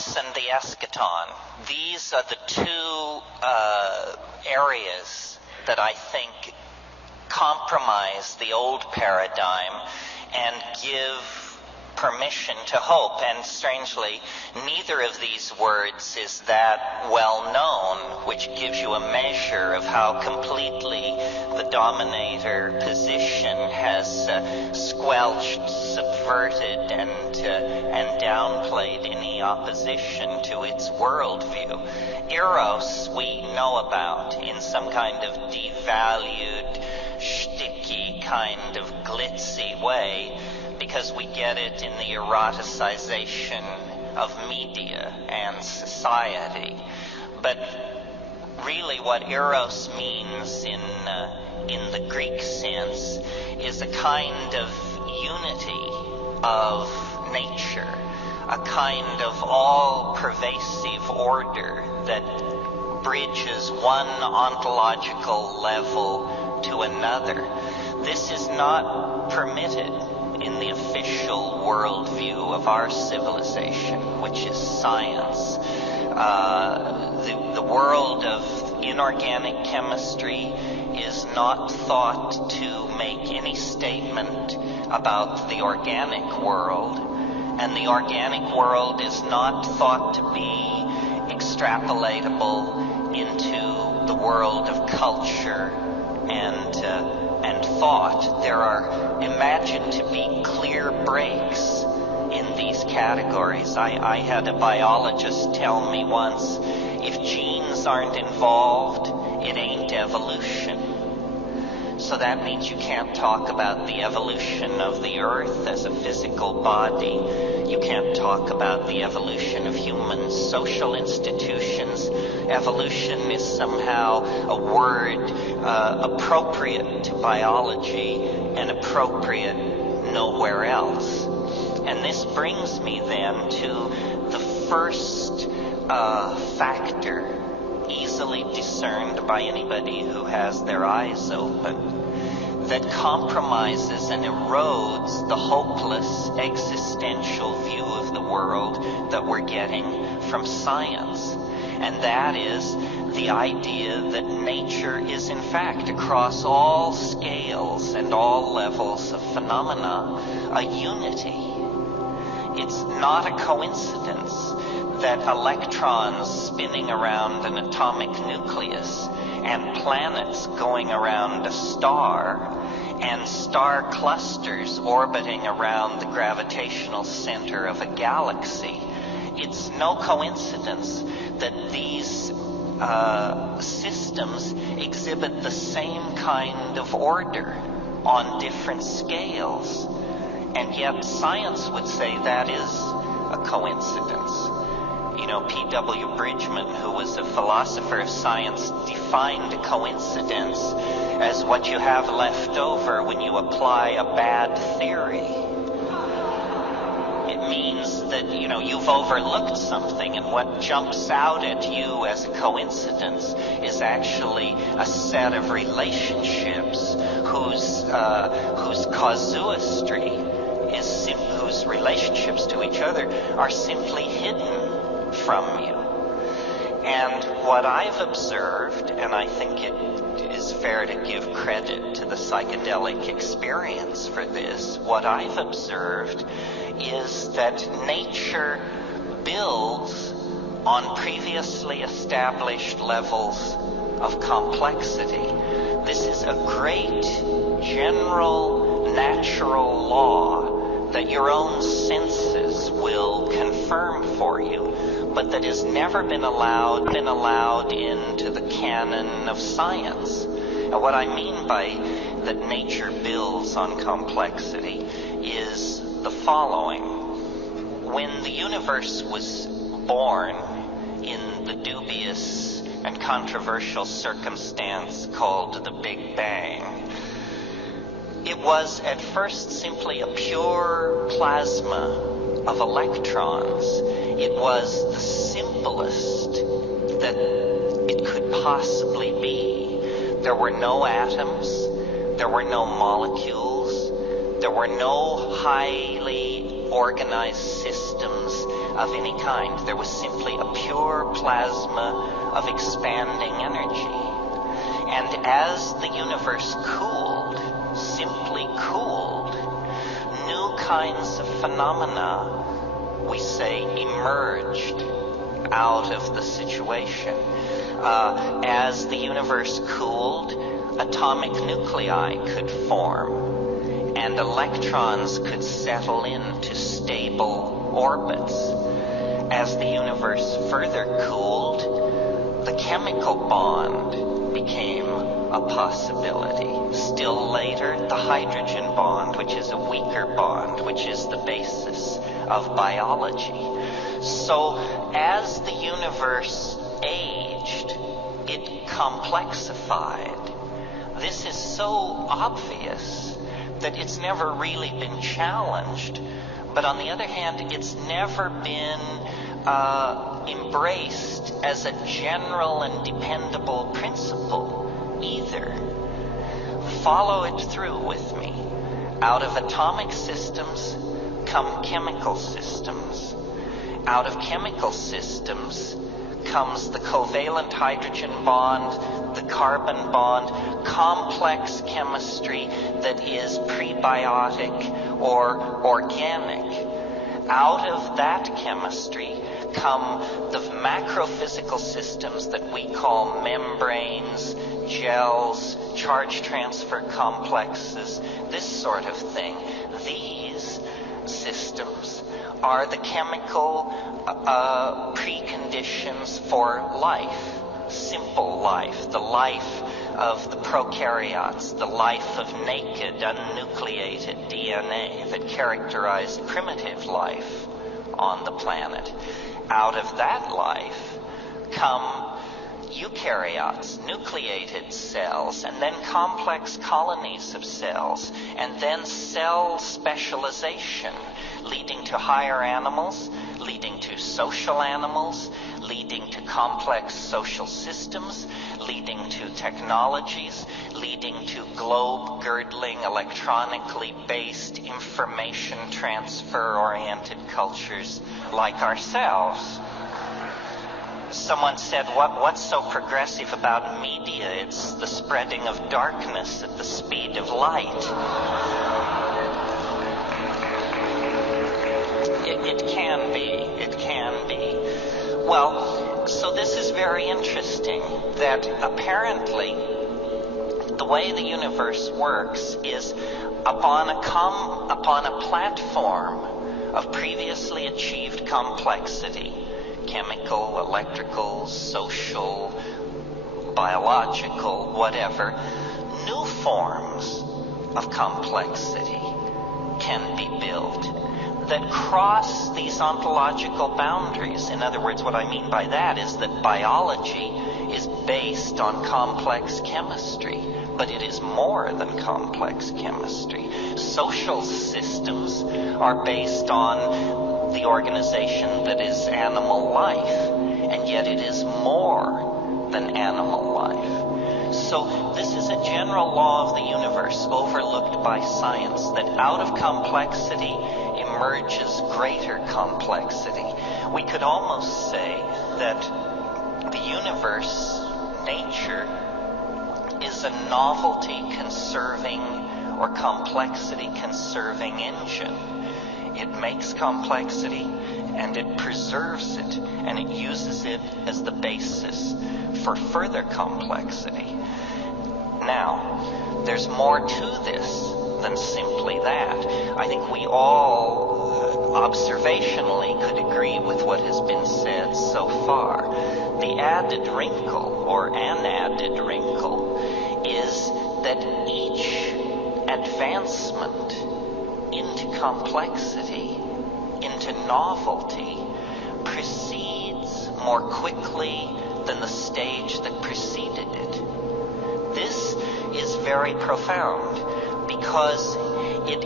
Eros and the Eschaton. These are the two areas that I think compromise the old paradigm and give permission to hope. And strangely, neither of these words is that well known, which gives you a measure of how completely the dominator position has squelched, subverted, and downplayed any opposition to its worldview. Eros we know about in some kind of devalued, shticky, kind of glitzy way, because we get it in the eroticization of media and society. But really what Eros means in the Greek sense is a kind of unity of nature, a kind of all-pervasive order that bridges one ontological level to another. This is not permitted in the official worldview of our civilization, which is science. The world of inorganic chemistry is not thought to make any statement about the organic world, and the organic world is not thought to be extrapolatable into the world of culture and thought. There are imagined to be clear breaks in these categories. I had a biologist tell me once, if genes aren't involved, it ain't evolution. So that means you can't talk about the evolution of the earth as a physical body. You can't talk about the evolution of human social institutions. Evolution is somehow a word appropriate to biology and appropriate nowhere else. And this brings me then to the first factor, easily discerned by anybody who has their eyes open, that compromises and erodes the hopeless existential view of the world that we're getting from science. And that is the idea that nature is in fact, across all scales and all levels of phenomena, a unity. It's not a coincidence that electrons spinning around an atomic nucleus and planets going around a star and star clusters orbiting around the gravitational center of a galaxy. It's no coincidence that these systems exhibit the same kind of order on different scales. And yet science would say that is a coincidence. You know, P.W. Bridgman, who was a philosopher of science, defined a coincidence as what you have left over when you apply a bad theory. It means that, you know, you've overlooked something, and what jumps out at you as a coincidence is actually a set of relationships whose casuistry is whose relationships to each other are simply hidden from you. And what I've observed, and I think it is fair to give credit to the psychedelic experience for this, what I've observed is that nature builds on previously established levels of complexity. This is a great general natural law that your own senses will confirm for you, but that has never been allowed into the canon of science. And what I mean by that nature builds on complexity is the following. When the universe was born in the dubious and controversial circumstance called the Big Bang, it was at first simply a pure plasma of electrons. It was the simplest that it could possibly be. There were no atoms, there were no molecules, there were no highly organized systems of any kind. There was simply a pure plasma of expanding energy. And as the universe cooled, simply cooled, new kinds of phenomena, we say, emerged out of the situation. As the universe cooled, atomic nuclei could form, and electrons could settle into stable orbits. As the universe further cooled, the chemical bond became a possibility. Still later, the hydrogen bond, which is a weaker bond, which is the basis of biology. So, as the universe aged, it complexified. This is so obvious that it's never really been challenged. But on the other hand, it's never been embraced as a general and dependable principle either. Follow it through with me. Out of atomic systems come chemical systems. Out of chemical systems comes the covalent hydrogen bond, the carbon bond, complex chemistry that is prebiotic or organic. Out of that chemistry come the macrophysical systems that we call membranes, gels, charge transfer complexes, this sort of thing. These systems are the chemical preconditions for life, simple life, the life of the prokaryotes, the life of naked, unnucleated DNA that characterized primitive life on the planet. Out of that life come eukaryotes, nucleated cells, and then complex colonies of cells, and then cell specialization, leading to higher animals, leading to social animals, leading to complex social systems, leading to technologies, leading to globe-girdling, electronically based, information transfer-oriented cultures like ourselves. Someone said, what's so progressive about media? It's the spreading of darkness at the speed of light. It can be. Well, so this is very interesting, that apparently the way the universe works is upon a platform of previously achieved complexity, chemical, electrical, social, biological, whatever, new forms of complexity can be built that cross these ontological boundaries. In other words, what I mean by that is that biology is based on complex chemistry, but it is more than complex chemistry. Social systems are based on the organization that is animal life, and yet it is more than animal life. So this is a general law of the universe overlooked by science, that out of complexity emerges greater complexity. We could almost say that the universe, nature, is a novelty-conserving or complexity-conserving engine. It makes complexity and it preserves it, and it uses it as the basis for further complexity. Now, there's more to this than simply that. I think we all observationally could agree with what has been said so far. The added wrinkle, or an added wrinkle, is that each advancement into complexity, into novelty, proceeds more quickly than the stage that preceded it. This is very profound, because it,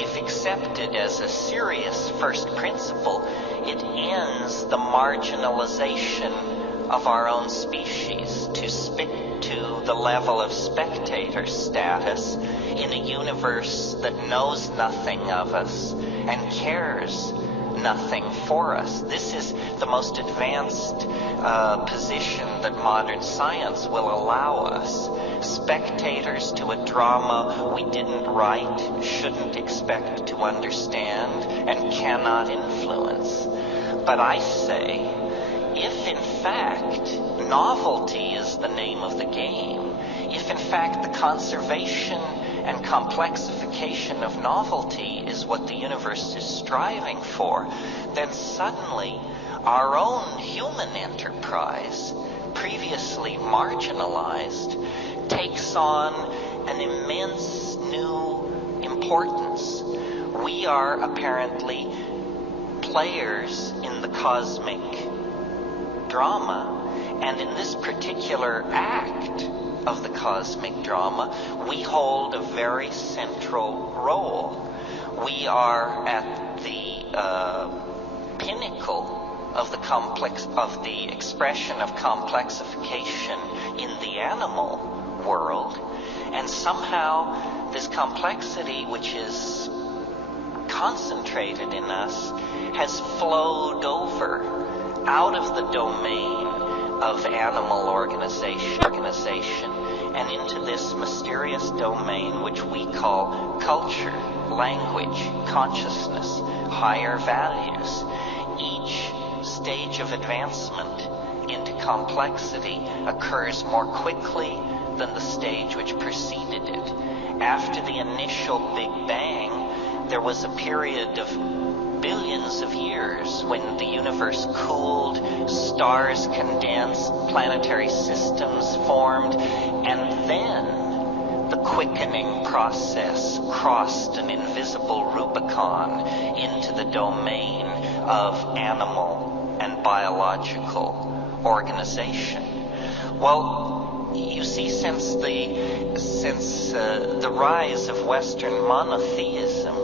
if accepted as a serious first principle, it ends the marginalization of our own species to the level of spectator status in a universe that knows nothing of us and cares nothing for us. This is the most advanced position that modern science will allow us. Spectators to a drama we didn't write, shouldn't expect to understand, and cannot influence. But I say, if in fact novelty is the name of the game, if in fact the conservation and complexification of novelty is what the universe is striving for, then suddenly our own human enterprise, previously marginalized, takes on an immense new importance. We are apparently players in the cosmic drama, and in this particular act of the cosmic drama, we hold a very central role. We are at the pinnacle of the expression of complexification in the animal world, and somehow this complexity, which is concentrated in us, has flowed over out of the domain of animal organization and into this mysterious domain which we call culture, language, consciousness, higher values. Each stage of advancement into complexity occurs more quickly than the stage which preceded it. After the initial Big Bang, there was a period of billions of years when the universe cooled, stars condensed, planetary systems formed, and then the quickening process crossed an invisible Rubicon into the domain of animal and biological organization. Well, you see, since the rise of Western monotheism,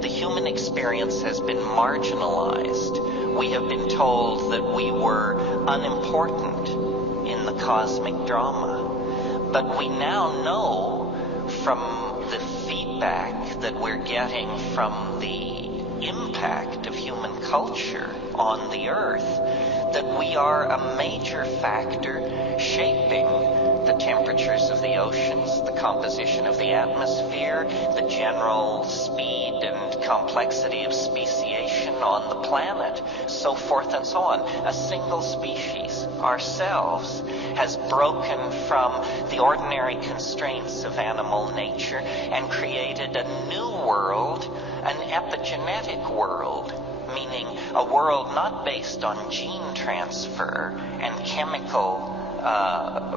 the human experience has been marginalized. We have been told that we were unimportant in the cosmic drama. But we now know from the feedback that we're getting from the impact of human culture on the earth that we are a major factor shaping the temperatures of the oceans, the composition of the atmosphere, the general speed and complexity of speciation on the planet, so forth and so on. A single species, ourselves, has broken from the ordinary constraints of animal nature and created a new world, an epigenetic world, meaning a world not based on gene transfer and chemical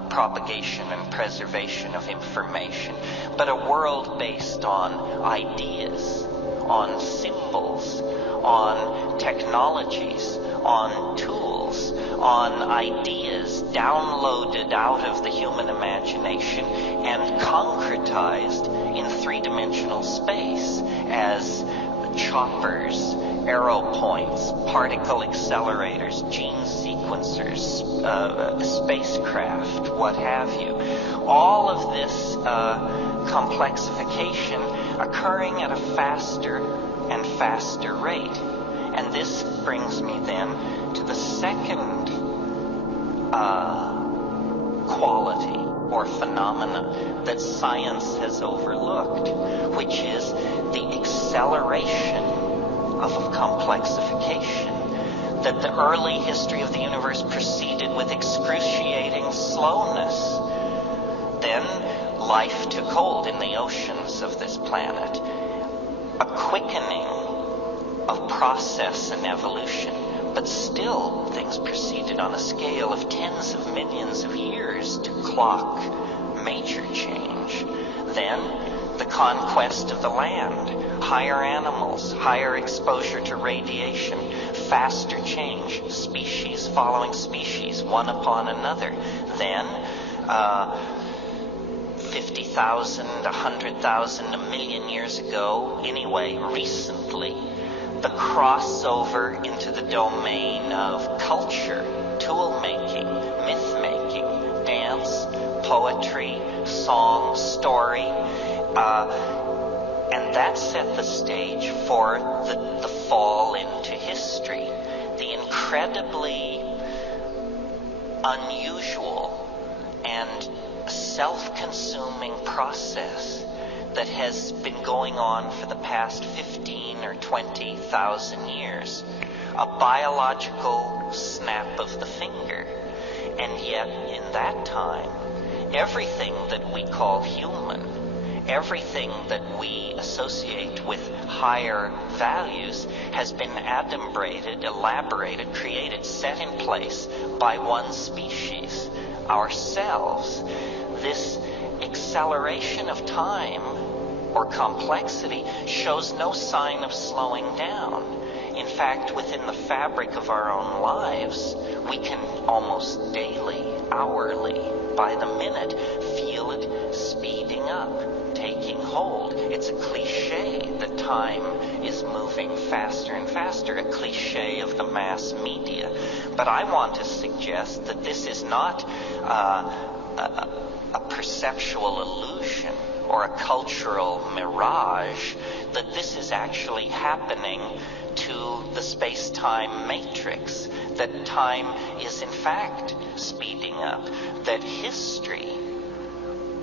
propagation and preservation of information, but a world based on ideas, on symbols, on technologies, on tools, on ideas downloaded out of the human imagination and concretized in three-dimensional space as choppers, arrow points, particle accelerators, gene sequencers, spacecraft, what have you. All of this complexification occurring at a faster and faster rate. And this brings me then to the second quality or phenomena that science has overlooked, which is the acceleration of complexification. That the early history of the universe proceeded with excruciating slowness. Then life took hold in the oceans of this planet. A quickening of process and evolution, but still things proceeded on a scale of tens of millions of years to clock major change. Then the conquest of the land, higher animals, higher exposure to radiation, faster change, species following species, one upon another. Then 50,000, 100,000, a million years ago, anyway, recently, the crossover into the domain of culture, tool-making, myth-making, dance, poetry, song, story, And that set the stage for the fall into history, the incredibly unusual and self-consuming process that has been going on for the past 15 or 20,000 years. A biological snap of the finger. And yet, in that time, everything that we call human, everything that we associate with higher values has been adumbrated, elaborated, created, set in place by one species, ourselves. This acceleration of time or complexity shows no sign of slowing down. In fact, within the fabric of our own lives, we can almost daily, hourly, by the minute, feel it speeding up, taking hold. It's a cliche that time is moving faster and faster, a cliche of the mass media. But I want to suggest that this is not a perceptual illusion or a cultural mirage, that this is actually happening to the space-time matrix, that time is in fact speeding up, that history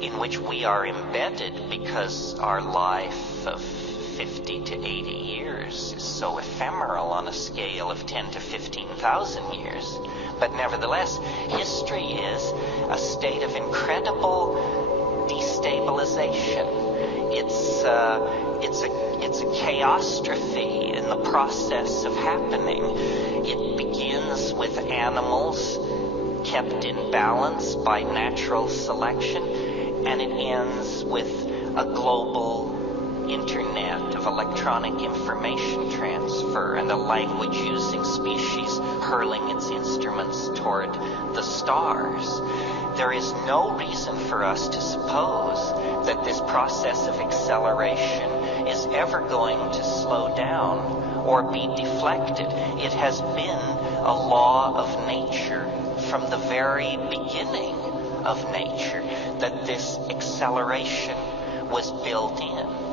in which we are embedded because our life of 50 to 80 years is so ephemeral on a scale of 10 to 15,000 years. But nevertheless, history is a state of incredible destabilization. It's a chaostrophe in the process of happening. It begins with animals kept in balance by natural selection, and it ends with a global internet of electronic information transfer and a language-using species hurling its instruments toward the stars. There is no reason for us to suppose that this process of acceleration is ever going to slow down or be deflected. It has been a law of nature from the very beginning of nature that this acceleration was built in.